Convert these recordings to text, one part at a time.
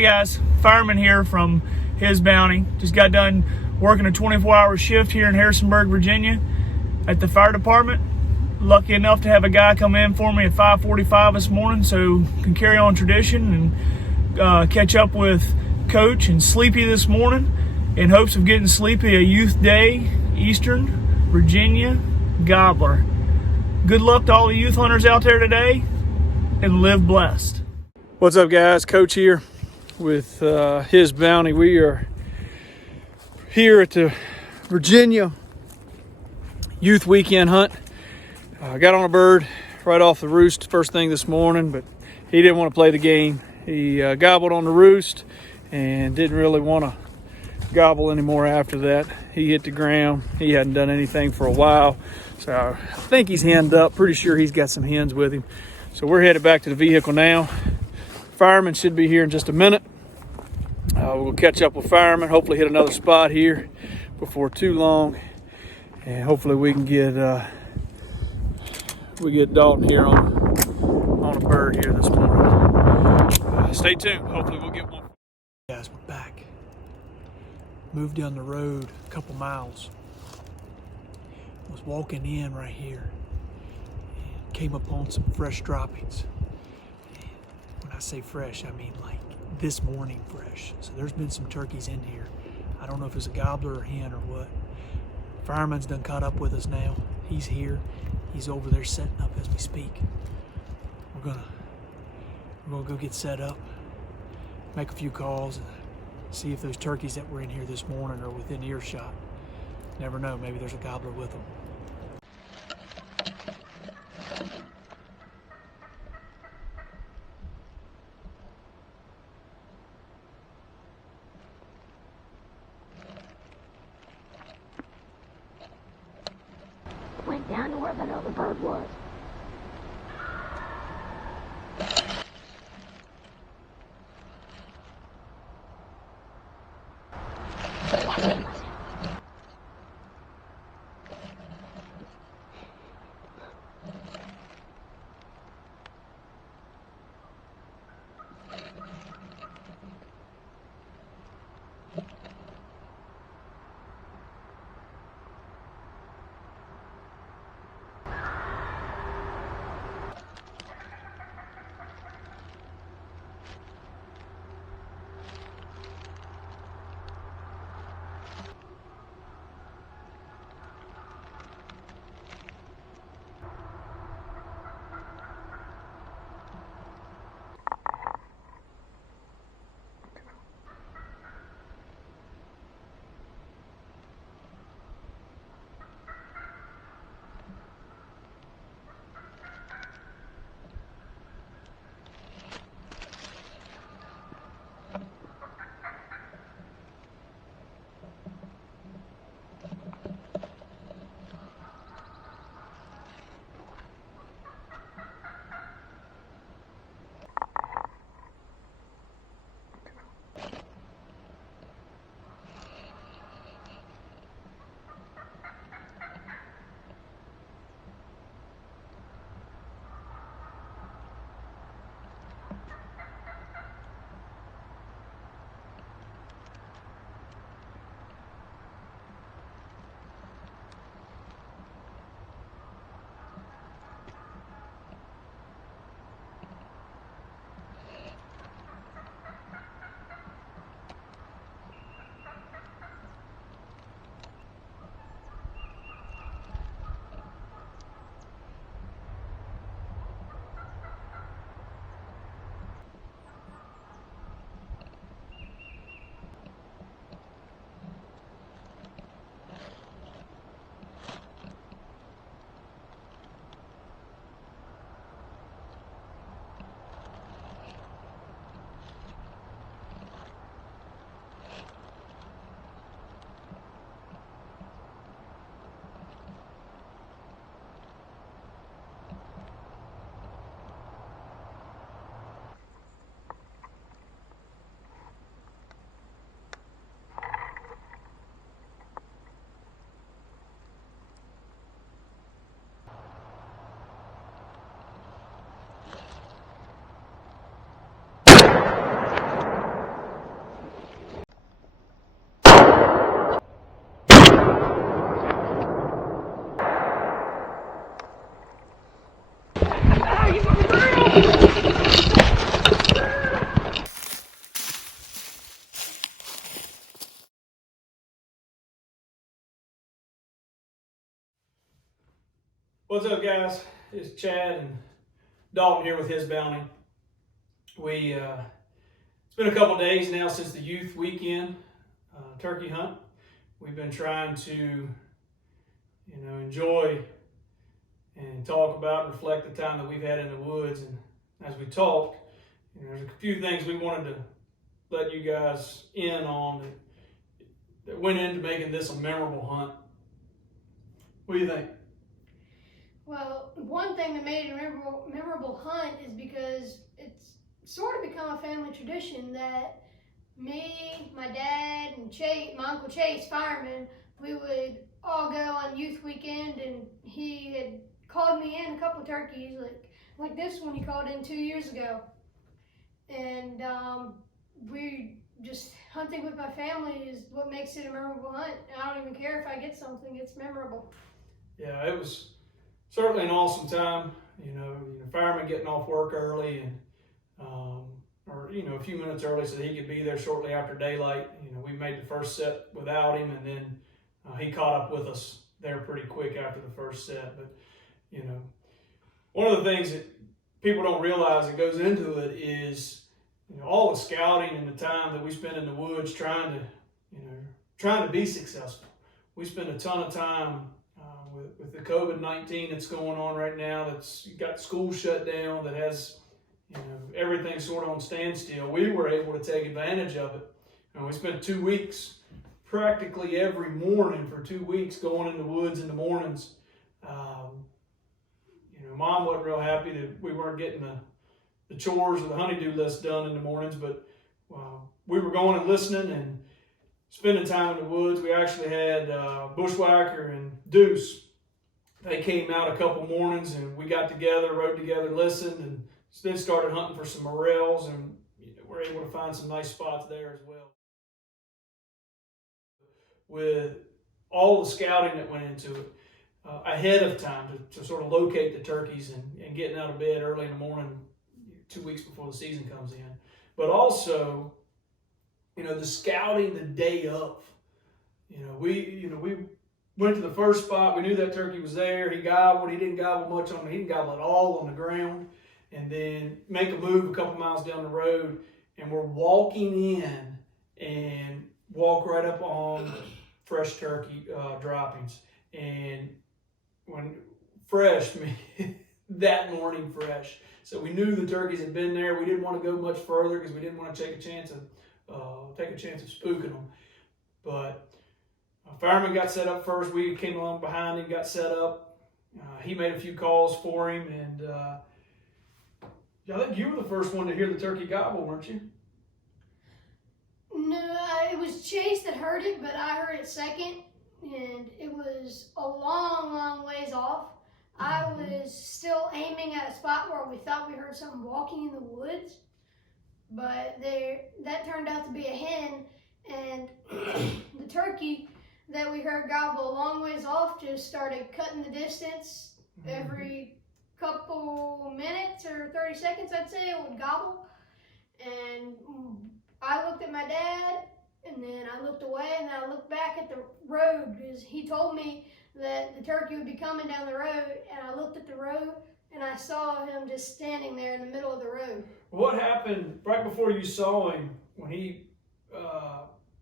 Hey guys, Fireman here from His Bounty. Just got done working a 24-hour shift here in Harrisonburg, Virginia at the fire department. Lucky enough to have a guy come in for me at 5:45 this morning, so can carry on tradition and catch up with Coach and Sleepy this morning in hopes of getting Sleepy a Youth Day, Eastern Virginia Gobbler. Good luck to all the youth hunters out there today, and live blessed. What's up guys, Coach here with His Bounty. We are here at the Virginia Youth Weekend Hunt. I got on a bird right off the roost first thing this morning, but he didn't want to play the game. He gobbled on the roost and didn't really want to gobble anymore after that. He hit the ground. He hadn't done anything for a while, so I think he's henned up. Pretty sure he's got some hens with him. So we're headed back to the vehicle now. Fireman should be here in just a minute. We'll catch up with Fireman, hopefully hit another spot here before too long, and hopefully we can get Dalton here on a bird here this morning. Stay tuned. Hopefully we'll get one. Guys, we're back. Moved down the road a couple miles. Was walking in right here. And came upon some fresh droppings. And when I say fresh, I mean like this morning fresh. So there's been some turkeys in here. I don't know if it's a gobbler or hen or what. Fireman's done caught up with us now. He's here. He's over there setting up as we speak. We're gonna go get set up, make a few calls, and see if those turkeys that were in here this morning are within earshot. Never know, maybe there's a gobbler with them. Went down to where the other bird was. What's up, guys? It's Chad and Dalton here with his bounty. It's been a couple days now since the youth weekend turkey hunt. We've been trying to, enjoy and talk about and reflect the time that we've had in the woods. And as we talked, there's a few things we wanted to let you guys in on that went into making this a memorable hunt. What do you think? Well, one thing that made it a memorable hunt is because it's sort of become a family tradition that me, my dad, and my Uncle Chase, Fireman, we would all go on youth weekend, and he had called me in a couple turkeys, like this one he called in 2 years ago. And we just, hunting with my family is what makes it a memorable hunt. I don't even care if I get something, it's memorable. Yeah, it was certainly an awesome time. Fireman getting off work early and, a few minutes early so that he could be there shortly after daylight. We made the first set without him, and then he caught up with us there pretty quick after the first set. But, one of the things that people don't realize that goes into it is, all the scouting and the time that we spend in the woods trying to be successful. We spend a ton of time with the COVID-19 that's going on right now, that's got school shut down, that has everything sort of on standstill. We were able to take advantage of it. We spent 2 weeks practically every morning for 2 weeks going in the woods in the mornings. Mom wasn't real happy that we weren't getting the chores or the honeydew list done in the mornings, but we were going and listening and spending time in the woods. We actually had Bushwhacker and Deuce. They came out a couple mornings and we got together, rode together, listened, and then started hunting for some morels, and we're able to find some nice spots there as well. With all the scouting that went into it ahead of time to sort of locate the turkeys and getting out of bed early in the morning 2 weeks before the season comes in. But also, the scouting the day of. We went to the first spot. We knew that turkey was there. He gobbled. He didn't gobble much on it. He didn't gobble at all on the ground. And then make a move a couple miles down the road, and we're walking in and walk right up on fresh turkey droppings. And when fresh, that morning fresh. So we knew the turkeys had been there. We didn't want to go much further because we didn't want to take a chance of spooking them. But Fireman got set up first. We came along behind him, got set up. He made a few calls for him, and I think you were the first one to hear the turkey gobble, weren't you? No, it was Chase that heard it, but I heard it second, and it was a long, long ways off. I was still aiming at a spot where we thought we heard something walking in the woods, but that turned out to be a hen, and the turkey that we heard gobble a long ways off just started cutting the distance. Every couple minutes or 30 seconds, I'd say, it would gobble. And I looked at my dad, and then I looked away, and then I looked back at the road because he told me that the turkey would be coming down the road, and I looked at the road, and I saw him just standing there in the middle of the road. What happened right before you saw him when he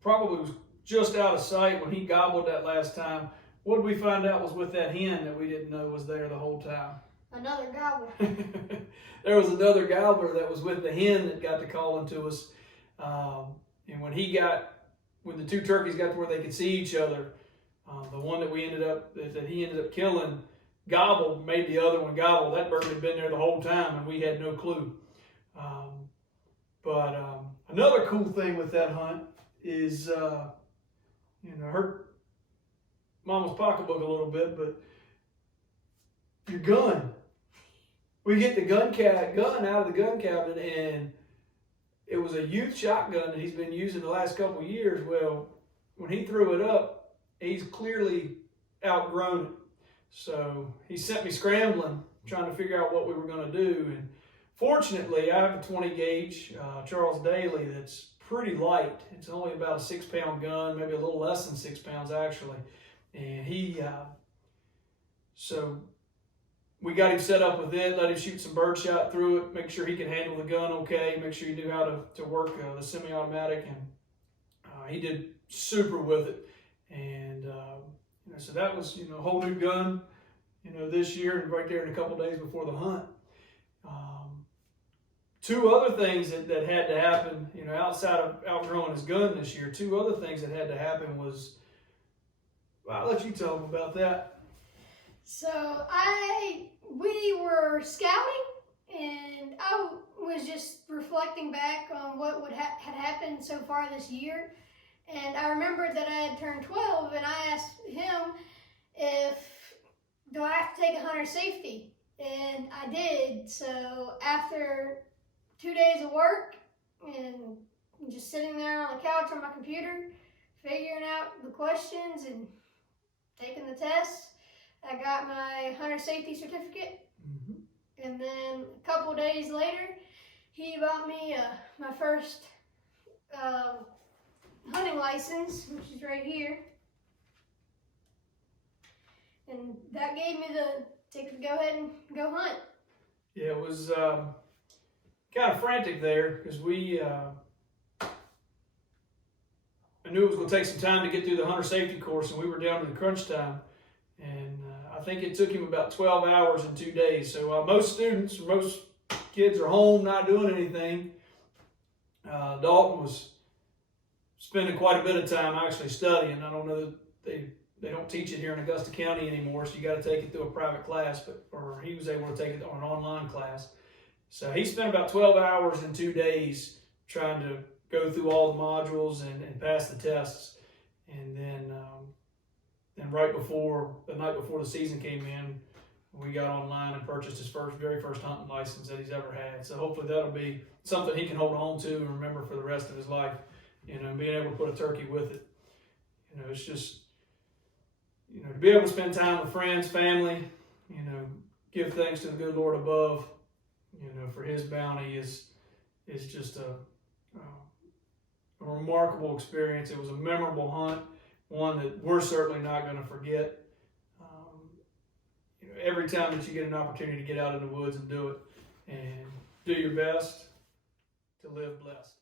probably was just out of sight when he gobbled that last time? What did we find out was with that hen that we didn't know was there the whole time? Another gobbler. There was another gobbler that was with the hen that got to calling to us. And when the two turkeys got to where they could see each other, the one that he ended up killing gobbled, made the other one gobble. That bird had been there the whole time, and we had no clue. But another cool thing with that hunt is, hurt Mama's pocketbook a little bit, but your gun. We get the gun out of the gun cabinet, and it was a youth shotgun that he's been using the last couple of years. Well, when he threw it up, he's clearly outgrown it. So he sent me scrambling, trying to figure out what we were going to do. And fortunately, I have a 20 gauge Charles Daly that's pretty light. It's only about a 6-pound gun, maybe a little less than 6 pounds actually. And so we got him set up with it, let him shoot some birdshot through it, make sure he can handle the gun okay, make sure he knew how to work the semi-automatic, and he did super with it. And so that was a whole new gun this year, and right there in a couple days before the hunt. Two other things that had to happen, outside of outgrowing his gun this year, two other things that had to happen was, well, I'll let you tell them about that. So we were scouting, and I was just reflecting back on what had happened so far this year. And I remembered that I had turned 12, and I asked him do I have to take a hunter safety? And I did. So after 2 days of work and just sitting there on the couch on my computer, figuring out the questions and taking the tests, I got my hunter safety certificate. Mm-hmm. And then a couple days later, he bought me my first hunting license, which is right here. And that gave me the ticket to go ahead and go hunt. Yeah, it was kind of frantic there because I knew it was going to take some time to get through the hunter safety course, and we were down to the crunch time. And I think it took him about 12 hours and 2 days. So while most kids are home not doing anything, Dalton was spending quite a bit of time actually studying. I don't know that they don't teach it here in Augusta County anymore, so you got to take it through a private class, or he was able to take it on an online class. So he spent about 12 hours and 2 days trying to go through all the modules and pass the tests. And then right before the night before the season came in, we got online and purchased his very first hunting license that he's ever had. So hopefully that'll be something he can hold on to and remember for the rest of his life. Being able to put a turkey with it. It's just, to be able to spend time with friends, family, give thanks to the good Lord above, for his bounty is just a remarkable experience. It was a memorable hunt, one that we're certainly not going to forget. Every time that you get an opportunity to get out in the woods and do it, and do your best to live blessed.